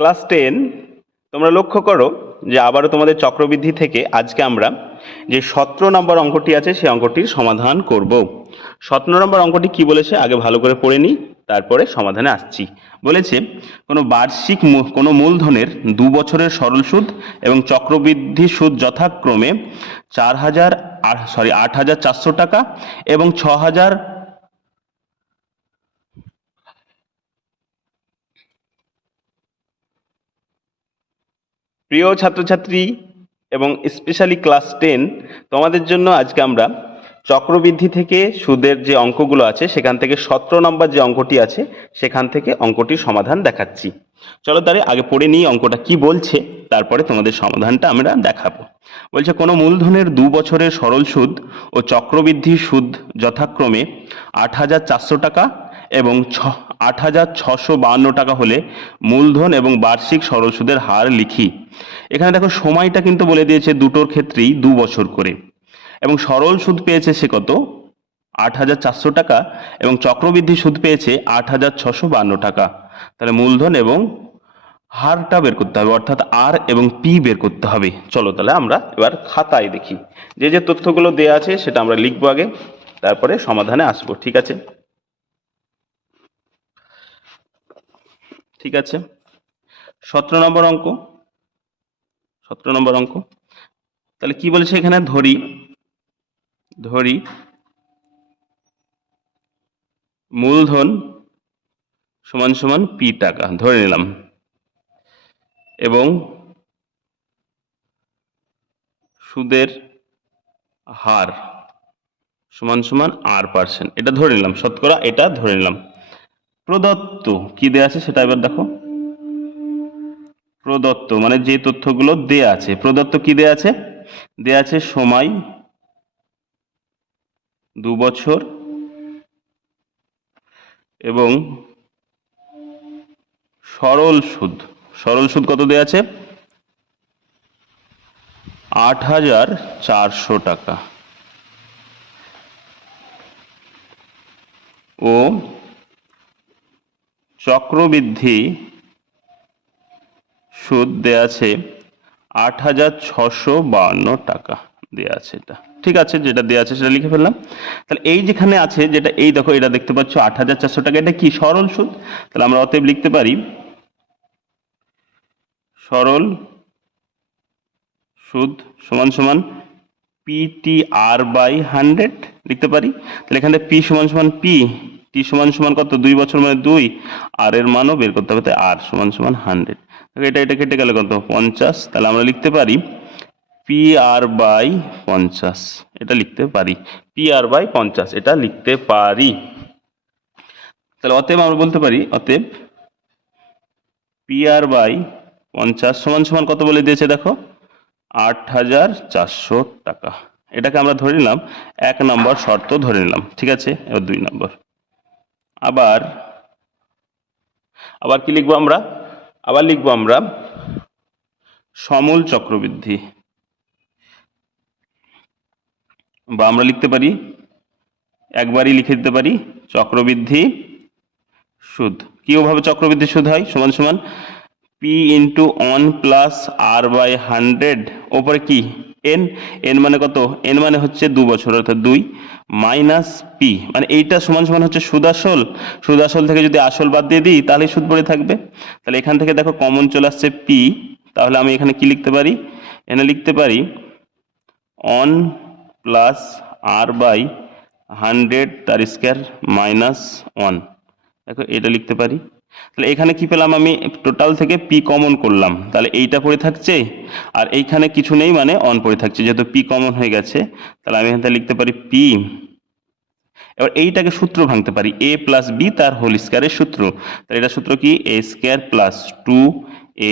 Class ten, তোমরা লক্ষ্য করো যে আবারও তোমাদের চক্রবৃদ্ধি থেকে আজকে আমরা যে সতেরো নম্বর অঙ্কটি আছে, সেই অঙ্কটির সমাধান করব। সতেরো নম্বর অঙ্কটি কি বলেছে? আগে ভালো করে পড়ে নিই, তারপরে সমাধানে আসছি। বলেছে, কোনো বার্ষিক কোনো মূলধনের দু বছরের সরল সুদ এবং চক্রবৃদ্ধি সুদ যথাক্রমে চার হাজার সরি, আট হাজার চারশো টাকা এবং ছ হাজার প্রিয় ছাত্রছাত্রী এবং স্পেশালি ক্লাস টেন তোমাদের জন্য আজকে আমরা চক্রবৃদ্ধি থেকে সুদের যে অঙ্কগুলো আছে, সেখান থেকে সতেরো নম্বর যে অঙ্কটি আছে, সেখান থেকে অঙ্কটির সমাধান দেখাচ্ছি। চলো তাহলে আগে পড়ে নিই অঙ্কটা কি বলছে, তারপরে তোমাদের সমাধানটা আমরা দেখাবো। বলছে, কোনো মূলধনের দু বছরের সরল সুদ ও চক্রবৃদ্ধি সুদ যথাক্রমে আট হাজার চারশো টাকা এবং ছ আট হাজার ছশো বাহান্ন টাকা হলে মূলধন এবং বার্ষিক সরল সুদের হার লিখি। এখানে দেখো, সময়টা কিন্তু বলে দিয়েছে দুটোর ক্ষেত্রেই দু বছর করে। এবং সরল সুদ পেয়েছে সে কত? আট হাজার চারশো টাকা এবং চক্রবৃদ্ধি সুদ পেয়েছে আট হাজার ছশো বান্ন টাকা। তাহলে মূলধন এবং হারটা বের করতে হবে, অর্থাৎ আর এবং পি বের করতে হবে। চলো তাহলে আমরা এবার খাতায় দেখি। যে যে তথ্যগুলো দেওয়া আছে সেটা আমরা লিখব আগে, তারপরে সমাধানে আসব, ঠিক আছে? ঠিক আছে? সতেরো নম্বর অঙ্ক। সতেরো নম্বর অঙ্ক। তাহলে কি বলেছে এখানে? ধরি। ধরি। মূলধন সমান সমান পি টাকা। ধরে নিলাম। এবং সুদের হার সমান সমান আর পার্সেন্ট। এটা ধরে নিলাম। শতকরা এটা ধরে নিলাম। প্রদত্ত, কি দেয়া আছে সেটা এবার দেখো। প্রদত্ত মানে যে তথ্যগুলো দেয়া আছে। প্রদত্ত কি দেয়া আছে? দেয়া আছে সময়, দু বছর, এবং সরল সুদ। সরল সুদ কত দেয়া আছে? আট হাজার চারশো টাকা। ও চক্রবৃদ্ধি সুদ দেয়া আছে আট হাজার ছশো বাহান্ন টাকা দেয়া আছে এটা। ঠিক আছে, যেটা দেয়া আছে সেটা লিখে ফেললাম। তাহলে এই যেখানে আছে, যেটা এই দেখো, এটা দেখতে পাচ্ছ আট হাজার চারশো টাকা। এটা কি সরল সুদ? তাহলে আমরা অতএব লিখতে পারি সরল সুদ সমান সমান পিটি আর বাই হান্ড্রেড লিখতে পারি। তাহলে এখানে পি সমান সমান পি টি সমান সমান কত? দুই বছর মানে দুই। আর এর মানও বের করতে হবে, তাই আর সমান সমান হান্ড্রেড এটা এটা কেটে গেলে কত? পঞ্চাশ। তাহলে আমরা লিখতে পারি পি আর বাই পঞ্চাশ। এটা লিখতে পারি পি আর বাই পঞ্চাশ। এটা লিখতে পারি। তাহলে অতএব আমরা বলতে পারি, অতএব পি আর বাই পঞ্চাশ সমান সমান কত বলে দিয়েছে দেখো? আট হাজার চারশো টাকা। এটাকে আমরা ধরে নিলাম, এক নম্বর শর্ত ধরে নিলাম। ঠিক আছে? এবার দুই নম্বর। আবার আবার কি লিখব আমরা? আবার লিখব আমরা সমূল চক্রবৃদ্ধি। বা আমরা লিখতে পারি, একবারই লিখে দিতে পারি, চক্রবৃদ্ধি সুদ। কি ওভাবে চক্রবৃদ্ধি সুদ হয়? সমান সমান P into one plus R by hundred ওপরে কি? এন এন মানে কত? এন মানে হচ্ছে দু বছর, অর্থাৎ দুই। মাইনাস পি মানে এইটা সমান সমান হচ্ছে সুদ আসল সুদ আসল থেকে যদি আসল বাদ দিয়ে দিই, তাহলে সুদ পড়ে থাকবে। তাহলে এখান থেকে দেখো কমন চলে আসছে পি তাহলে আমি এখানে কি লিখতে পারি? এখানে লিখতে পারি one plus r by hundred তার স্কোয়ার মাইনাস ওয়ান দেখো এটা লিখতে পারি। তাহলে এখানে কি পেলাম আমি? টোটাল থেকে পি কমন করলাম। তাহলে এইটা পড়ে থাকছে, আর এইখানে কিছু নেই মানে অন পড়ে থাকছে। যেহেতু পি কমন হয়ে গেছে, তাহলে আমি এখানে লিখতে পারি পি এবার এইটাকে সূত্র ভাঙতে পারি। এ প্লাস বি তার হোল স্কোয়ারের সূত্র। তাহলে এটা সূত্র কি? A square plus two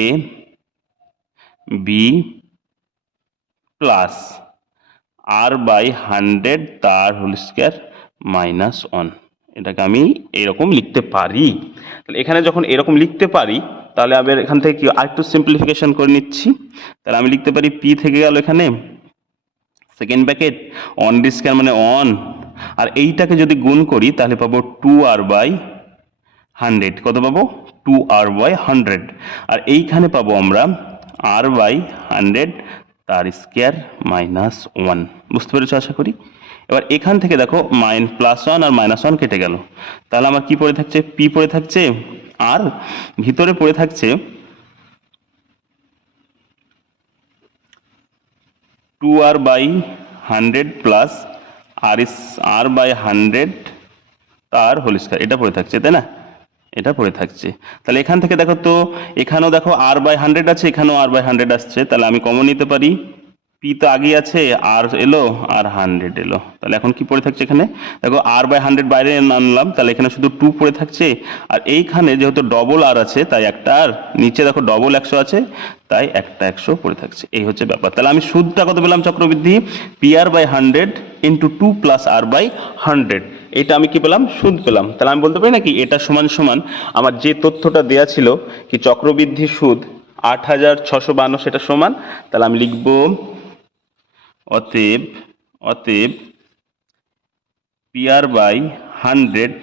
a b plus r by hundred তার হোল স্কোয়ার মাইনাস ওয়ান এটাকে আমি এরকম লিখতে পারি। তাহলে এখানে যখন এরকম লিখতে পারি, তাহলে আবার এখান থেকে কি, আরেকটু সিম্পলিফিকেশন করে নিচ্ছি। তাহলে আমি লিখতে পারি পি থেকে গেল এখানে। সেকেন্ড ব্যাকেট অন ডিস্কার মানে অন আর এইটাকে যদি গুণ করি, তাহলে পাবো টু আর বাই হান্ড্রেড কত পাবো? টু আর বাই হান্ড্রেড আর এইখানে পাবো আমরা আর বাই হান্ড্রেড তার স্কোয়ার মাইনাস ওয়ান বুঝতে পেরেছ আশা করি? এবার এখান থেকে দেখো মাইন প্লাস ওয়ান আর মাইনাস ওয়ান কেটে গেল। তাহলে আমার কি পড়ে থাকছে? পি পড়ে থাকছে? আর ভিতরে পড়ে থাকছে two r by hundred plus r is, R by hundred তার হোল স্কয়ার। এটা পড়ে থাকছে, তাই না? এটা পড়ে থাকছে। তাহলে এখান থেকে দেখো তো, এখানেও দেখো আর বাই হান্ড্রেড আছে, এখানেও আর বাই হান্ড্রেড আসছে। তাহলে আমি কমন নিতে পারি। পি তো আগেই আছে আর এলো আর হান্ড্রেড এলো। তাহলে এখন কি পড়ে থাকছে এখানে? দেখো আর বাই হান্ড্রেড বাইরে আনলাম, তাহলে এখানে শুধু টু পড়ে থাকছে। আর এইখানে যেহেতু ডবল আর আছে, তাই একটা আর নিচে দেখো ডবল একশো আছে, তাই একটা একশো পড়ে থাকছে। এই হচ্ছে ব্যাপার। তাহলে আমি সুদটা কত পেলাম চক্রবৃদ্ধি? P r by hundred into two plus r by hundred এটা আমি কি পেলাম? সুদ পেলাম। তাহলে আমি বলতে পারি নাকি, এটা সমান সমান আমার যে তথ্যটা দেয়া ছিল, কি চক্রবৃদ্ধি সুদ আট হাজার ছশো বান্ন, সেটা সমান। তাহলে আমি লিখব অতএব অতএব p r by hundred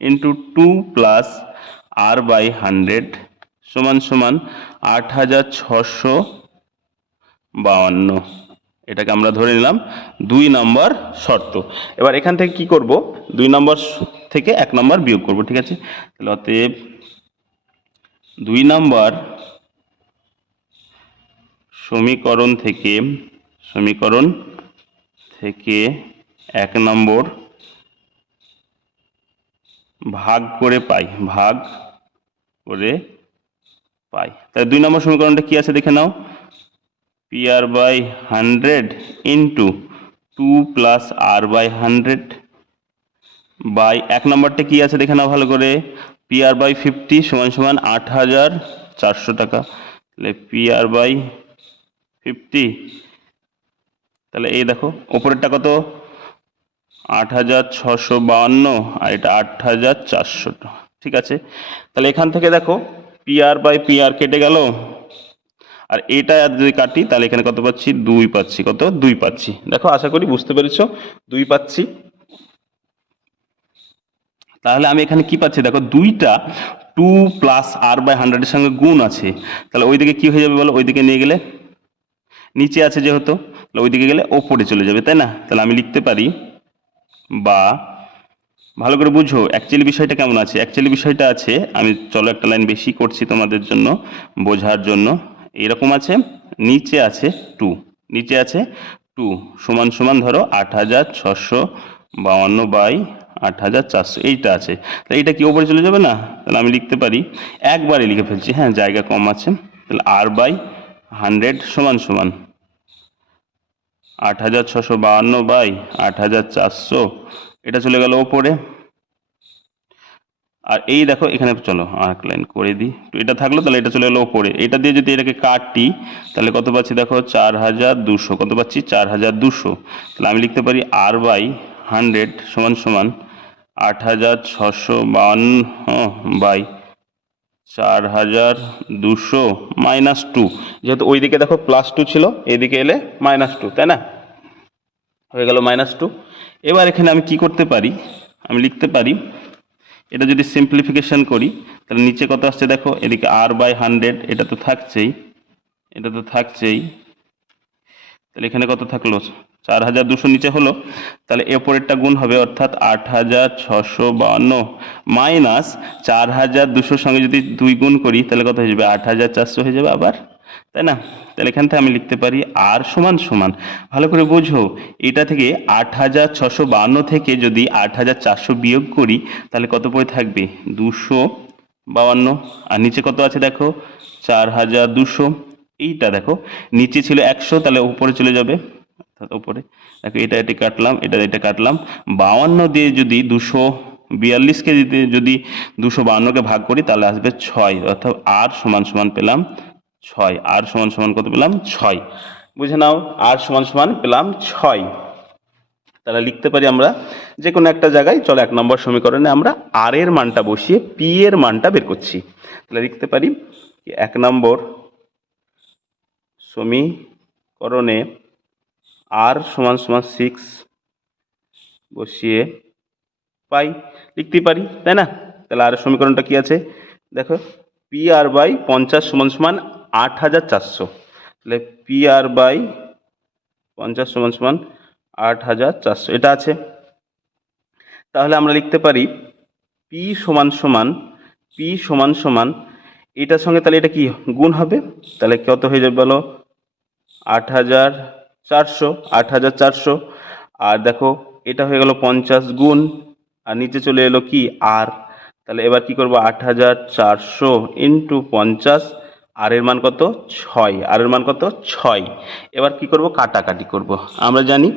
into two plus r by hundred সমান সমান আট হাজার ছশো বাউান্ন। এটাকে আমরা ধরে নিলাম দুই নম্বর শর্ত। এবার এখান থেকে কি করব? দুই নম্বর থেকে এক নম্বর বিয়োগ করব, ঠিক আছে? তাহলে অতএব দুই নম্বর সমীকরণ থেকে সমীকরণ থেকে এক নম্বর ভাগ করে পাই, ভাগ করে পাই। তাহলে দুই নম্বর সমীকরণটা কি আছে দেখে নাও। P r by hundred into two plus r by hundred by এক নম্বরটা কি আছে দেখে নাও ভালো করে। পি আর বাই ফিফটি সমান সমান আট হাজার চারশো টাকা। তাহলে পি আর বাই ফিফটি তাহলে এই দেখো, ওপরেরটা কত? আট হাজার ছশো বাউান্ন আর এটা আট হাজার চারশো। ঠিক আছে? তাহলে এখান থেকে দেখো p r by p r কেটে গেল। আর এটা যদি কাটি, তাহলে এখানে কত পাচ্ছি? দুই পাচ্ছি। কত? দুই পাচ্ছি। দেখো, আশা করি বুঝতে পেরেছ? দুই পাচ্ছি। তাহলে আমি এখানে কি পাচ্ছি? দেখো, দুইটা টু প্লাস আর বাই হান্ড্রেডের সঙ্গে গুণ আছে। তাহলে ওইদিকে কি হয়ে যাবে বলো? ওইদিকে নিয়ে গেলে। নিচে আছে যেহেতু। তাহলে ওইদিকে গেলে ওপরে চলে যাবে, তাই না? তাহলে আমি লিখতে পারি বা, ভালো করে বুঝো অ্যাকচুয়ালি বিষয়টা কেমন আছে? অ্যাকচুয়ালি বিষয়টা আছে, আমি চলো একটা লাইন বেশি করছি তোমাদের জন্য, বোঝার জন্য। এরকম আছে, নিচে আছে টু নিচে আছে টু সমান সমান ধরো আট হাজার ছশো বাউান্ন বাই আট হাজার চারশো, এইটা আছে। তাহলে এইটা কি ওপরে চলে যাবে না? তাহলে আমি লিখতে পারি, একবারে লিখে ফেলছি হ্যাঁ জায়গা কম আছে, তাহলে আর বাই হান্ড্রেড সমান সমান। আট হাজার ছশো বাহান্ন বাই আট হাজার চারশো। এটা চলে গেল ওপরে। আর এই দেখো, এখানে চলো আর এক লাইন করে দিই। তো এটা থাকল, তাহলে এটা চলে গেলো ওপরে। এটা দিয়ে যদি এটাকে কাটি, তাহলে কত পাচ্ছি দেখো? চার হাজার দুশো। কত পাচ্ছি? চার হাজার দুশো। তাহলে আমি লিখতে পারি আর বাই হান্ড্রেড সমান সমান আট হাজার ছশো বাহান্ন বাই চার হাজার দুশো মাইনাস টু যেহেতু ওইদিকে দেখো প্লাস টু ছিল, এদিকে এলে মাইনাস টু তাই না? হয়ে গেল মাইনাস টু এবার এখানে আমি কি করতে পারি? আমি লিখতে পারি, এটা যদি সিম্পলিফিকেশন করি, তাহলে নিচে কত আসছে দেখো? এদিকে আর বাই হান্ড্রেড এটা তো থাকছেই, এটা তো থাকছেই। তাহলে এখানে কত থাকল? চার হাজার দুশো নিচে হলো। তাহলে এরপরেরটা গুণ হবে, অর্থাৎ আট হাজার ছশো বাউন্ন মাইনাস চার হাজার দুশোর সঙ্গে যদি দুই গুণ করি, তাহলে কত হয়ে যাবে? আট হাজার চারশো হয়ে যাবে আবার, তাই না? তাহলে এখান থেকে আমি লিখতে পারি আর সমান সমান। ভালো করে বোঝো, এটা থেকে আট হাজার ছশো বাউন্ন থেকে যদি আট হাজার চারশো বিয়োগ করি, তাহলে কত পড়ে থাকবে? দুশো বাউান্ন আর নিচে কত আছে দেখো? চার হাজার দুশো। এইটা দেখো, নিচে ছিল একশো, তাহলে উপরে চলে যাবে। অর্থাৎ উপরে। দেখো, এটা এটা কাটলাম, এটা এটা কাটলাম। বাউান্ন দিয়ে যদি দুশো বিয়াল্লিশকে যদি যদি দুশো বাউন্নকে ভাগ করি, তাহলে আসবে ছয়। অর্থাৎ আর সমান সমান পেলাম ছয়। আর সমান সমান কত পেলাম? ছয়। বুঝে নাও, আর সমান সমান পেলাম ছয়। তাহলে লিখতে পারি আমরা যে কোনো একটা জায়গায় চলো এক নম্বর সমীকরণে আমরা আর এর মানটা বসিয়ে পি এর মানটা বের করছি। তাহলে লিখতে পারি এক নম্বর সমীকরণে আর সমান সমান সিক্স বসিয়ে পাই লিখতেই পারি, তাই না? তাহলে আর সমীকরণটা কি আছে? দেখো পি আর বাই পঞ্চাশ সমান সমান আট হাজার চারশো। তাহলে পি আর বাই পঞ্চাশ সমান সমান আট হাজার চারশো। এটা আছে। তাহলে আমরা লিখতে পারি পি সমান সমান পি সমান সমান, এটার সঙ্গে তাহলে এটা কি গুণ হবে? তাহলে কত হয়ে যাবে বলো? আট হাজার চারশো, আট হাজার চারশো। আর দেখো, এটা হয়ে গেল পঞ্চাশ গুণ, আর নিচে চলে এলো কি? আর। তাহলে এবার কি করব? আট হাজার চারশো ইন্টু পঞ্চাশ, আর এর মান কত? ছয়, আর এর মান কত? ছয়। এবার কি করব? কাটাকাটি করব। আমরা জানি,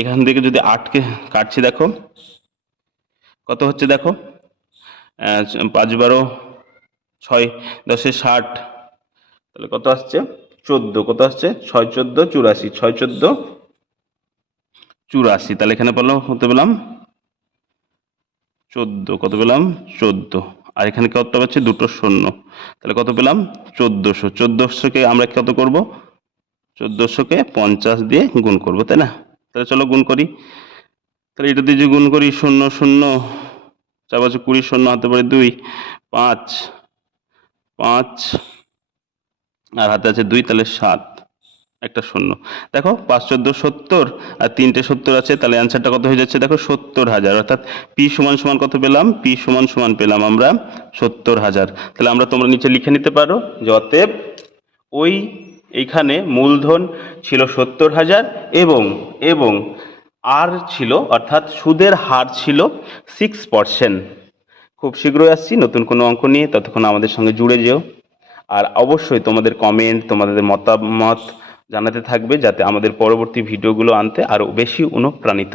এখান থেকে যদি আটকে কাটছি, দেখো, কত হচ্ছে দেখো? পাঁচ বারো, ছয়, দশে ষাট। তাহলে কত আসছে? চোদ্দ, কত আসছে? ছয় চোদ্দ, চুরাশি, ছয় চোদ্দ, চুরাশি। তাহলে এখানে পেলাম কত পেলাম? চোদ্দ, কত পেলাম? চোদ্দ। আর এখানে কত পাচ্ছি? দুটো শূন্য। তাহলে কত পেলাম? চোদ্দোশো। চোদ্দোশোকে আমরা কত করব? চোদ্দোশোকে পঞ্চাশ দিয়ে গুণ করব, তাই না? তাহলে চলো গুণ করি। তাহলে এটা দিয়ে যে গুণ করি, শূন্য শূন্য, চার পাঁচশো কুড়ি, শূন্য হতে পারে দুই, পাঁচ পাঁচ আর হাতে আছে দুই তাহলে সাত। একটা শূন্য। দেখো পাঁচ চোদ্দ সত্তর আর তিনটে সত্তর আছে, তাহলে অ্যান্সারটা কত হয়ে যাচ্ছে? দেখো, সত্তর হাজার। অর্থাৎ পি সমান সমান কত পেলাম? পি সমান সমান পেলাম আমরা সত্তর হাজার। তাহলে আমরা তোমরা নিচে লিখে নিতে পারো যে অতএব ওই এইখানে মূলধন ছিল সত্তর হাজার এবং এবং আর ছিল, অর্থাৎ সুদের হার ছিল সিক্স পার্সেন্ট খুব শীঘ্রই আসছি, নতুন কোনো অঙ্ক নিয়ে, ততক্ষণ আমাদের সঙ্গে জুড়ে যেও। আর অবশ্যই তোমাদের কমেন্ট তোমাদের মতামত জানাতে থাকবে যাতে আমাদের পরবর্তী ভিডিওগুলো আনতে আরও বেশি অনুপ্রাণিত